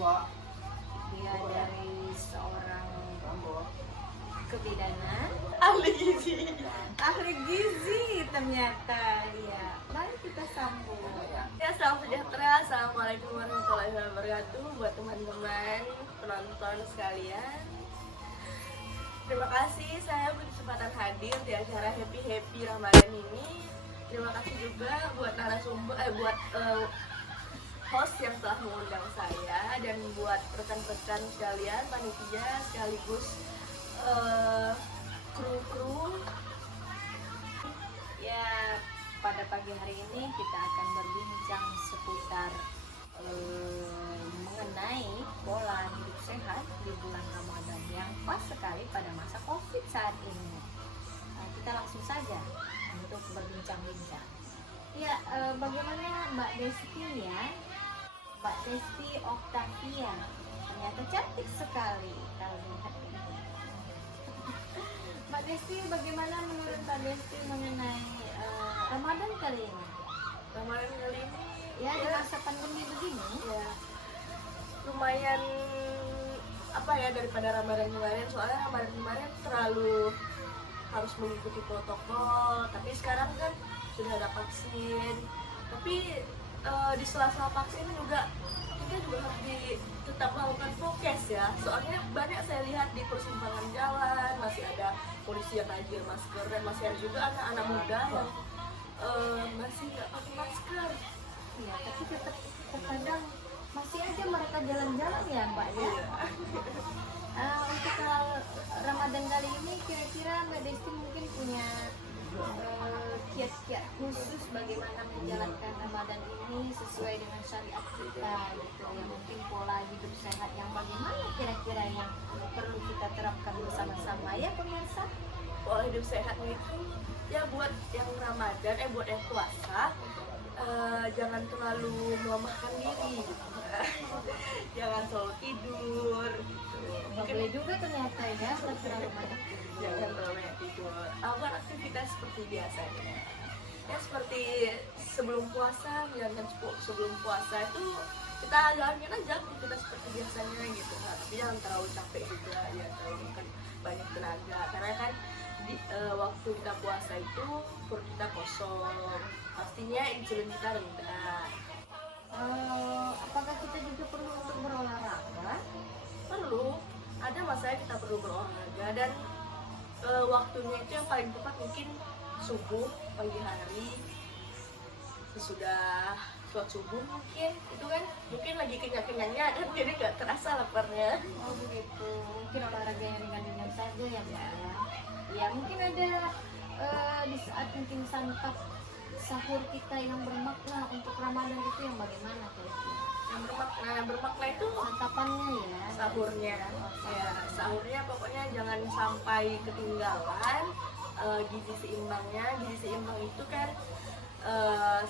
Dia dari seorang kebidanan, ahli gizi. ahli gizi ternyata. Ya, mari kita sambung. Ya, salam sejahtera. Assalamualaikum warahmatullahi wabarakatuh buat teman-teman penonton sekalian. Terima kasih saya berkesempatan hadir di acara Happy Ramadan ini. Terima kasih juga buat narasumber, host yang telah mengundang saya, dan buat rekan-rekan sekalian, panitia sekaligus kru. Ya, pada pagi hari ini kita akan berbincang seputar mengenai pola hidup sehat di bulan Ramadan yang pas sekali pada masa COVID saat ini. Kita langsung saja untuk berbincang-bincang. Ya, bagaimana Mbak Desti ya? Mbak Desti Octavia, ternyata cantik sekali kalau lihat ini. Mbak Desti, bagaimana menurut Mbak Desti mengenai Ramadan kali ini? Ramadan kali ini Ya, di masa pandemi begini. ya lumayan daripada Ramadan kemarin. Soalnya Ramadan kemarin terlalu harus mengikuti protokol, tapi sekarang kan sudah ada vaksin. Tapi di sela-sela vaksin juga kita juga harus tetap melakukan prokes ya. Soalnya banyak saya lihat di persimpangan jalan masih ada polisi yang tajir masker, dan masih ada juga anak-anak muda yang masih nggak pakai masker. Ya, tapi tetap terkadang masih aja mereka jalan-jalan ya Mbak ya. Untuk hal Ramadan kali ini kira-kira Mbak Desti mungkin punya kiat-kiat khusus bagaimana menjalankan Ramadan ini sesuai dengan syariat kita gitu ya. Mungkin pola hidup sehat yang bagaimana kira-kira yang perlu kita terapkan bersama-sama ya pemirsa. Pola hidup sehat itu ya buat yang Ramadan, buat yang puasa, jangan terlalu melemahkan diri. Jangan selalu tidur. Mungkin juga ternyata ya terlalu banyak. Jangan terlalu banyak tidur. Lakukan aktivitas seperti biasanya. Ya seperti sebelum puasa, menjalankan sebelum puasa itu kita jalankan aja aktivitas seperti biasanya gitu. Tapi jangan terlalu capek juga, ya terlalu makan banyak tenaga. Karena kan waktu kita puasa itu perut kita kosong, pastinya insulin kita rendah. Apakah kita juga perlu untuk berolahraga? Perlu, ada masanya kita perlu berolahraga, dan waktunya itu yang paling tepat mungkin subuh pagi hari, sesudah sholat subuh mungkin itu kan mungkin lagi kenyang-kenyangnya kan, jadi nggak terasa laparnya. Oh begitu, mungkin olahraga yang ringan-ringan saja ya Mbak ya. Ya mungkin ada di saat mungkin santap sahur kita yang bermakna untuk Ramadan itu yang bagaimana kira-kira? Yang bermakna itu Santapannya ya. sahurnya. Ya, sahurnya pokoknya jangan sampai ketinggalan gizi seimbangnya. Gizi seimbang itu kan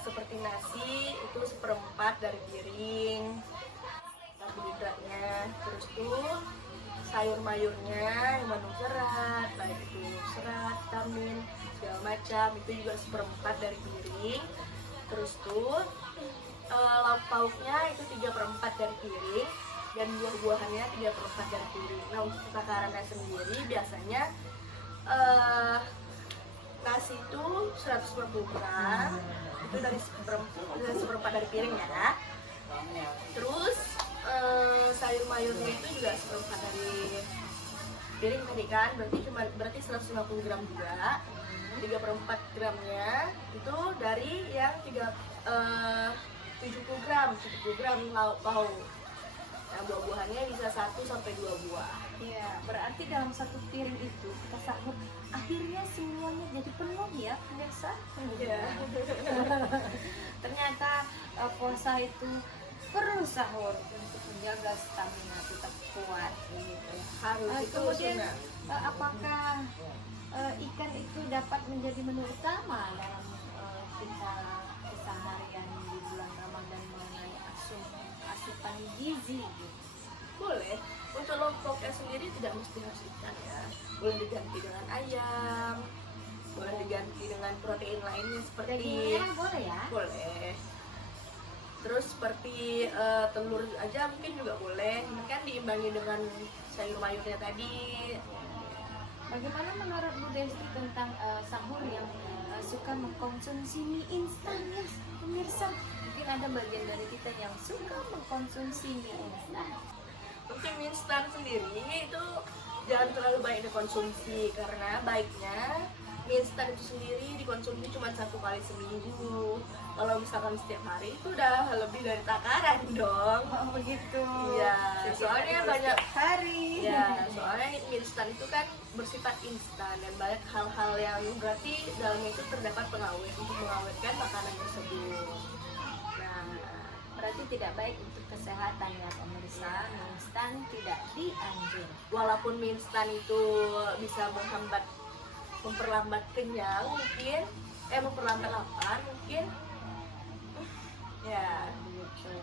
seperti nasi itu 1/4 dari piring, karbohidratnya, terus tuh sayur-mayurnya yang mengandung serat, baik itu serat, vitamin, segala macam, itu juga 1/4 dari piring. Terus tuh lauk pauknya itu 3/4 dari piring, dan buah-buahannya 3/4 dari piring. Nah, untuk takarannya sendiri biasanya nasi itu 150 gram, itu dari 1/4 dari piring ya. Terus sayur-mayurnya itu juga 1/4 dari piring tadi kan, berarti 150 gram juga. 3/4 gramnya itu dari yang 70 gram lauk pauk. Nah, buah-buahannya bisa 1-2 buah. Ya, berarti dalam satu piring itu kita sahur akhirnya semuanya jadi penuh ya pemirsa. Ya. Ternyata puasa itu perlu sahur untuk menjaga stamina tetap kuat gitu. Harus itu Kemudian sunnah. apakah ikan itu dapat menjadi menu utama dalam kita keseharian di bulan Ramadan mengenai asupan gizi gitu? Boleh. Untuk lauknya sendiri tidak mesti harus ikan ya. Boleh diganti dengan ayam, boleh diganti dengan protein lainnya seperti Daging merah boleh ya? boleh. Terus seperti telur aja mungkin juga boleh, ini kan diimbangi dengan sayur mayurnya tadi. Bagaimana menurut Bu Desti tentang sahur yang suka mengkonsumsi mie instan ya pemirsa? Mungkin ada bagian dari kita yang suka mengkonsumsi mie instan. Untuk mie instan sendiri itu jangan terlalu banyak dikonsumsi, karena baiknya mie instan itu sendiri dikonsumsi cuma 1 kali seminggu. Kalau misalkan setiap hari itu udah lebih dari takaran dong. Oh begitu. Iya, soalnya banyak hari. ya, soalnya mie instan itu kan bersifat instan dan banyak hal-hal yang berarti dalamnya itu terdapat pengawet untuk mengawetkan makanan tersebut. Nah, Berarti tidak baik untuk kesehatan ya pemirsa. Mie instan tidak dianjurkan. walaupun mie instan itu bisa memperlambat kenyang mungkin, memperlambat lapar mungkin, ya. Gitu.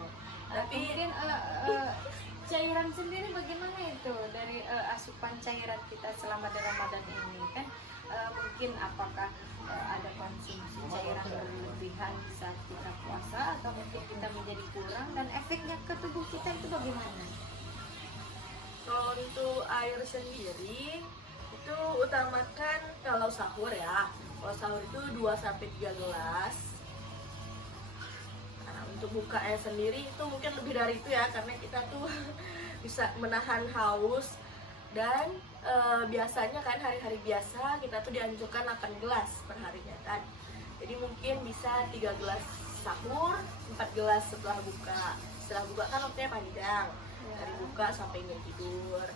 Tapi Kemudian cairan sendiri bagaimana itu dari asupan cairan kita selama di Ramadan ini kan mungkin apakah ada konsumsi cairan berlebihan di saat kita puasa atau mungkin kita menjadi kurang dan efeknya ke tubuh kita itu bagaimana? kalau untuk air sendiri itu utamakan kalau sahur ya. Kalau sahur itu 2-3 gelas. Nah, untuk bukanya sendiri itu mungkin lebih dari itu ya, karena kita tuh bisa menahan haus. Dan biasanya kan hari-hari biasa kita tuh dianjurkan 8 gelas per harinya kan. Jadi mungkin bisa 3 gelas sahur, 4 gelas setelah buka. Setelah buka kan waktunya panjang, dari buka sampai ingin tidur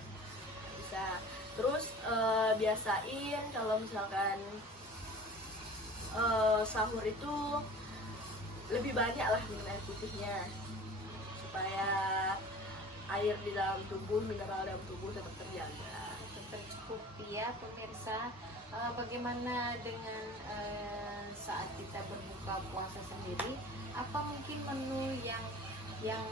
bisa. Terus biasain kalau misalkan sahur itu lebih banyak lah minum air putihnya, supaya air di dalam tubuh, mineral dalam tubuh tetap terjaga. Tercukupi ya pemirsa. Bagaimana dengan saat kita berbuka puasa sendiri? Apa mungkin menu yang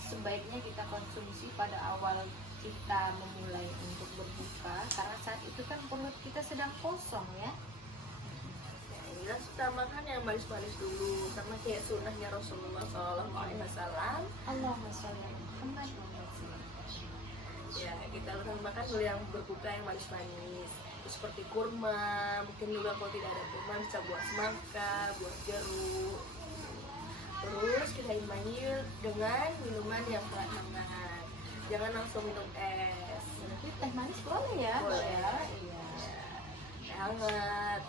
sebaiknya kita konsumsi pada awal kita memulai untuk berbuka, karena saat itu kan perut kita sedang kosong ya. Kita utamakan yang manis-manis dulu, sama kayak sunnahnya Rasulullah SAW. Allahumma sholli ala Muhammad. Ya, kita utamakan dulu yang berbuka yang manis-manis. Terus seperti kurma, mungkin juga kalau tidak ada kurma bisa buah semangka, buah jeruk. Terus kita imbangi dengan minuman yang hangat. Jangan langsung minum es. Tapi teh manis boleh ya? Boleh. Ya? Iya. Teh hangat.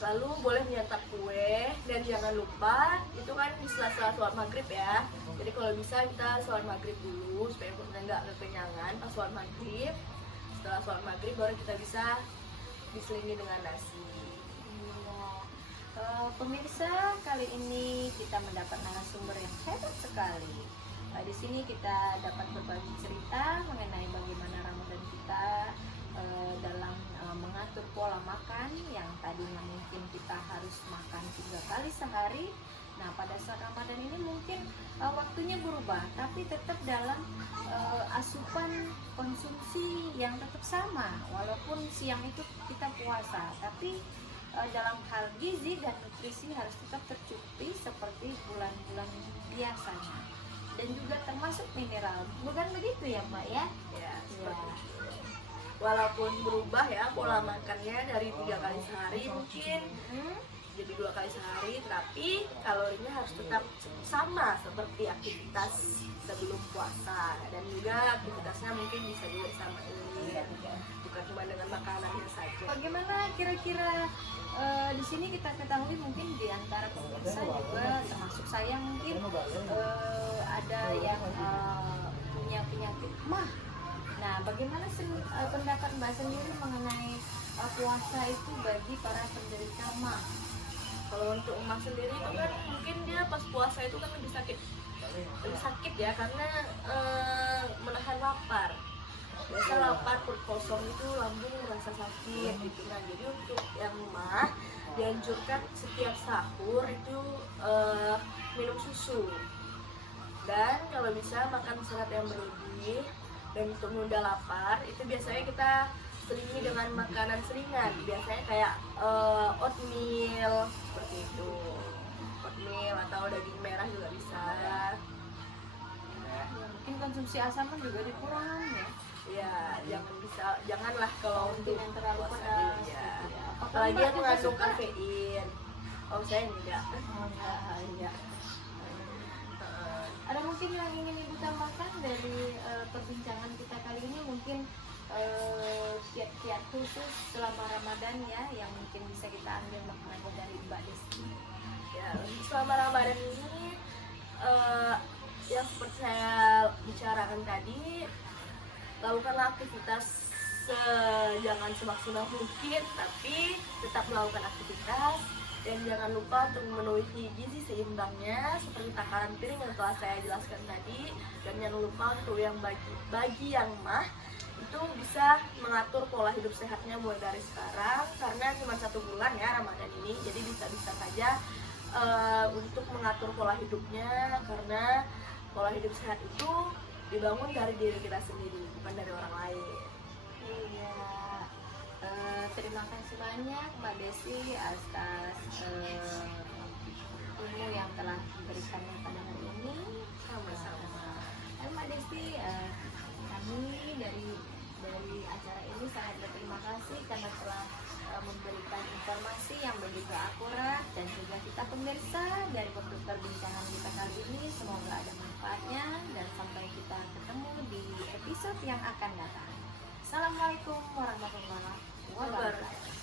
Lalu boleh menyantap kue, dan jangan lupa itu kan di sela-sela sholat maghrib ya. Jadi kalau bisa kita sholat maghrib dulu supaya perutnya nggak kekenyangan pas sholat maghrib. Setelah sholat maghrib baru kita bisa diselingi dengan nasi. Pemirsa, kali ini kita mendapat narasumber yang hebat sekali. Di sini kita dapat berbagi cerita mengenai bagaimana Ramadan kita dalam mengatur pola makan yang tadinya mungkin kita harus makan 3 kali sehari. Nah, pada saat Ramadan ini mungkin waktunya berubah, tapi tetap dalam asupan konsumsi yang tetap sama, walaupun siang itu kita puasa, tapi dalam hal gizi dan nutrisi harus tetap tercukupi seperti bulan-bulan biasanya, dan juga termasuk mineral, bukan begitu ya Mbak ya? Ya, seperti itu. Walaupun berubah ya pola makannya dari 3 kali sehari mungkin jadi 2 kali sehari, tapi kalorinya harus tetap sama seperti aktivitas sebelum puasa, dan juga aktivitasnya mungkin bisa juga disamain, bukan cuma dengan makanannya saja. Bagaimana kira-kira di sini kita ketahui mungkin di antara pemirsa juga termasuk saya mungkin ada yang punya penyakit mah. Nah, bagaimana pendapat Mbak sendiri mengenai puasa itu bagi para penderita mah? Kalau untuk emas sendiri itu kan mungkin dia pas puasa itu kan lebih sakit ya, karena menahan lapar. Biasa lapar perut kosong itu lambung merasa sakit gitu. Nah, jadi untuk yang mah dianjurkan setiap sahur itu minum susu, dan kalau bisa makan serat yang berlebih. Dan untuk menunda lapar itu biasanya kita selingi dengan makanan seringan, biasanya kayak oatmeal seperti itu, oatmeal atau daging merah juga bisa. konsumsi asam juga dikurangi ya. Ya, janganlah kalau Mungkin yang terlalu puasa, pedas. iya. Gitu ya. Apakah Apalagi Mbak yang juga mengandung suka? kafein. Oh, saya enggak. Oh, enggak, iya. Ada mungkin yang ingin Ibu tambahkan dari perbincangan kita kali ini, mungkin kiat-kiat khusus selama Ramadan ya yang mungkin bisa kita ambil maknanya dari Mbak Desti. Ya, selama Ramadan ini yang seperti saya bicarakan tadi, lakukanlah aktivitas jangan semaksimal mungkin, tapi tetap melakukan aktivitas, dan jangan lupa untuk memenuhi gizi seimbangnya seperti takaran piring yang telah saya jelaskan tadi. Dan jangan lupa untuk yang bagi yang mah itu bisa mengatur pola hidup sehatnya mulai dari sekarang, karena cuma 1 bulan ya Ramadan ini, jadi bisa-bisa saja untuk mengatur pola hidupnya, karena pola hidup sehat itu dibangun dari diri kita sendiri, bukan dari orang lain. Iya, terima kasih banyak Mbak Desi atas ilmu yang telah diberikan pada hari ini. Sama-sama. Mbak Desi, kami dari acara ini sangat berterima kasih karena telah memberikan informasi yang begitu akurat, dan juga kita pemirsa dari perbincangan kita kali ini semoga ada manfaatnya, dan sampai kita ketemu di episode yang akan datang. Assalamualaikum warahmatullahi wabarakatuh.